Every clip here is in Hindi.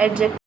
Adjective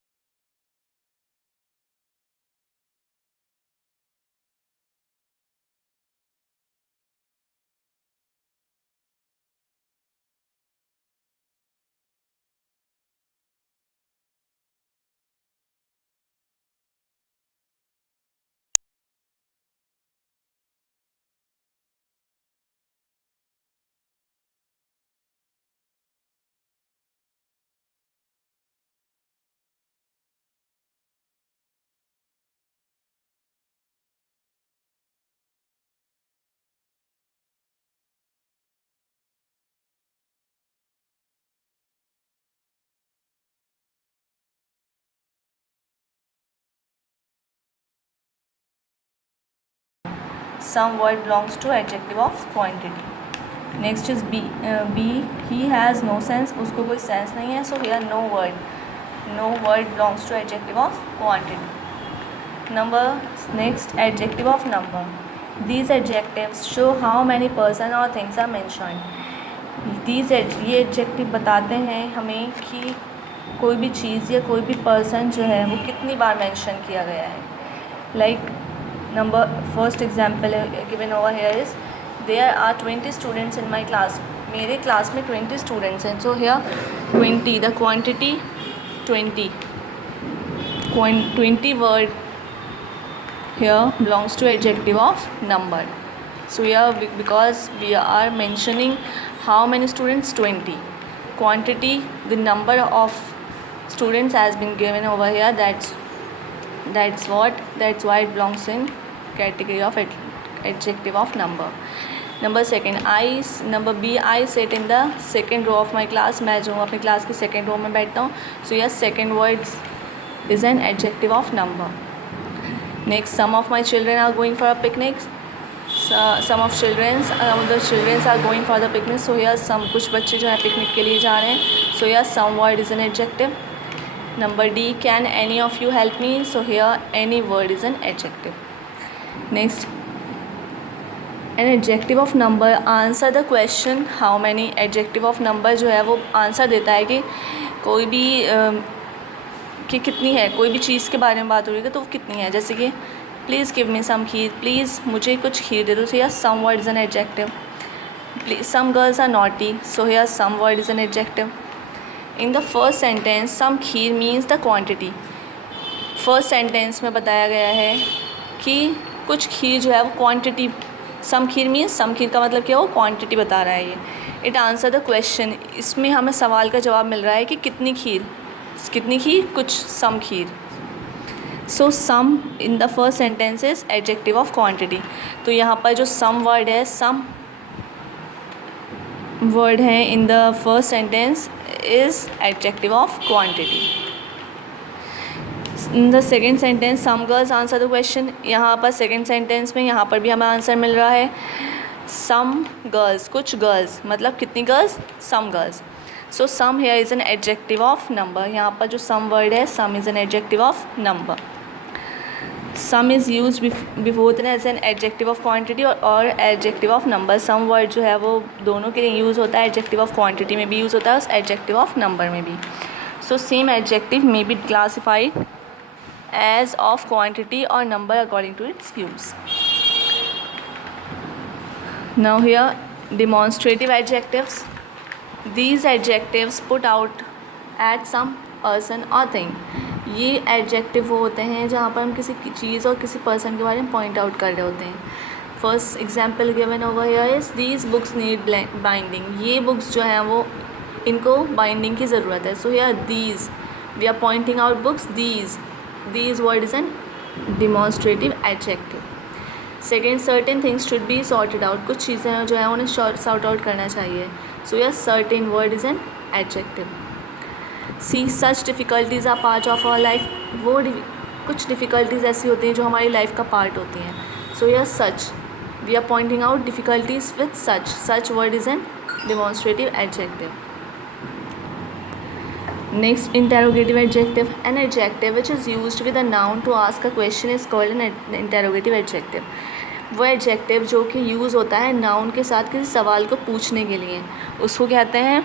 some word belongs to adjective of quantity. Next is B. He has no sense. उसको कोई सेंस नहीं है. So here no word belongs to adjective of quantity. Next adjective of number. These adjectives show how many person or things are mentioned. ये adjective बताते हैं हमें कि कोई भी चीज़ या कोई भी पर्सन जो है वो कितनी बार मेंशन किया गया है. Like first example given over here is there are 20 students in my class. मेरे क्लास में 20 students हैं. So here 20, the quantity 20 word here belongs to adjective of number. So here because we are mentioning how many students, 20. Quantity, the number of students has been given over here. That's why it belongs in category of adjective of number. Number B, I sit in the second row of my class. मैं जो अपनी क्लास की second row में बैठता हूँ. So yes, second word is an adjective of number. Next, some of my children are going for a picnic. Some of the children are going for the picnic. So here कुछ बच्चे जो है पिकनिक के लिए जा रहे हैं. So here some word is an adjective. Number D, can any of you help me? So here any word is an adjective. Next, an adjective of number answer the question how many. adjective of number जो है वो आंसर देता है कि कोई भी कि कितनी है. कोई भी चीज़ के बारे में बात हो रही है तो वो कितनी है. जैसे कि please give me some kheer. Please मुझे कुछ खीर दे दो. So here some word is an adjective. Some girls are naughty. So here some word is an adjective. In the first sentence some kheer means the quantity. First sentence में बताया गया है कि कुछ खीर जो है वो क्वांटिटी. सम खीर मीन्स सम खीर का मतलब क्या हो, क्वांटिटी बता रहा है ये. इट आंसर द क्वेश्चन, इसमें हमें सवाल का जवाब मिल रहा है कि कितनी खीर, कुछ some kheer. So some in the first sentence is adjective of quantity. तो यहाँ पर जो सम वर्ड है, सम वर्ड है in the first sentence is adjective of quantity. In the second sentence some girls answer the question. यहाँ पर सेकेंड सेंटेंस में यहाँ पर भी हमें आंसर मिल रहा है सम गर्ल्स, कुछ गर्ल्स, मतलब कितनी girls, some girls. So some here is an adjective of number. यहाँ पर जो सम वर्ड है some is an adjective of number. Some is use before as an adjective of quantity और adjective of number. Some word जो है वो दोनों के लिए यूज़ होता है. एडजेक्टिव ऑफ क्वान्टिटी में भी यूज़ होता है और एडजेक्टिव ऑफ नंबर में भी. So same adjective may be classified as of quantity or number according to its use. Now here demonstrative adjectives. These adjectives put out at some person or thing. ये adjective वो होते हैं जहाँ पर हम किसी चीज़ और किसी person के बारे में point out कर रहे होते हैं. First example given over here is these books need binding. ये books जो हैं वो इनको binding की ज़रूरत है. So here these, we are pointing out books. These word is an demonstrative adjective. Second, certain things should be sorted out. कुछ चीज़ें जो है उन्हें sort out करना चाहिए. So yes, certain word is an adjective. See, such difficulties are part of our life. वो कुछ difficulties ऐसी होती हैं जो हमारी life का part होती हैं. So yes, such, we are pointing out difficulties with such. Such word is an demonstrative adjective. Next, interrogative adjective. An adjective which is used with a noun to ask a question is called an interrogative adjective. वो adjective जो कि यूज़ होता है noun के साथ किसी सवाल को पूछने के लिए, उसको कहते हैं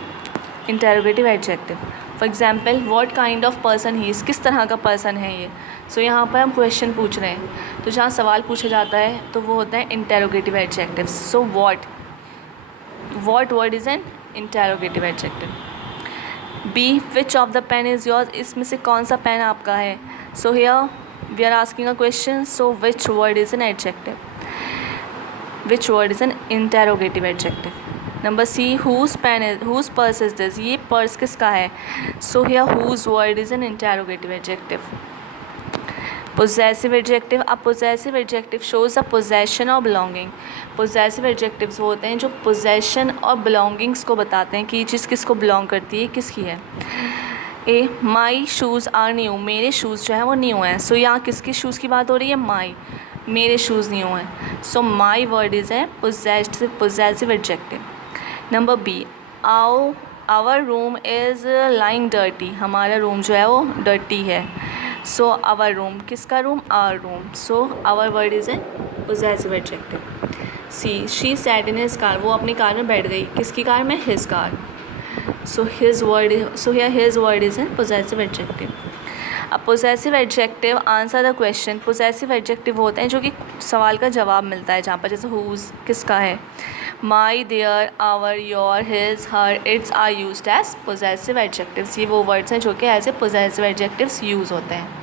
interrogative adjective. For example what kind of person he is, किस तरह का पर्सन है ये। सो यहाँ पर हम क्वेश्चन पूछ रहे हैं, तो जहाँ सवाल पूछा जाता है तो वो होता है interrogative adjective. So what word is an interrogative adjective. B which of the pen is yours, इसमें से कौन सा पेन आपका है। So here we are asking a question, so which word is an adjective, which word is an interrogative adjective. Number C whose pen is, whose purse is this, ये पर्स किसका है। So here whose word is an interrogative adjective. Possessive adjective, अब पोजेसिव एडजेक्टिव शोज अ पोजेशन और बिलोंगिंग। पोजेसिव एडजेक्टिव्स वो होते हैं जो पोजेशन और बिलोंगिंग्स को बताते हैं कि ये चीज़ किसको बिलोंग करती है, किसकी है। ए माई शूज़ आर न्यू, मेरे शूज़ जो है वो न्यू हैं। सो यहाँ किसके शूज़ की बात हो रही है, माई, मेरे शूज़ न्यू हैं। So my word is a possessive adjective. Number B our room is lying dirty, हमारा रूम जो है वो डर्टी है। सो आवर रूम, किसका room, our room. So our word is a possessive adjective. C she sat in his car, वो अपनी कार में बैठ गई, किसकी कार में, his car. So his word, so here his word is a possessive adjective. अब possessive adjective answer the question, possessive adjective होते हैं जो कि सवाल का जवाब मिलता है, जहाँ पर जैसे हुज किसका है, my, their, our, your, his, her, its are used as possessive adjectives. ये वो वर्ड्स हैं जो कि as a possessive adjectives use होते हैं।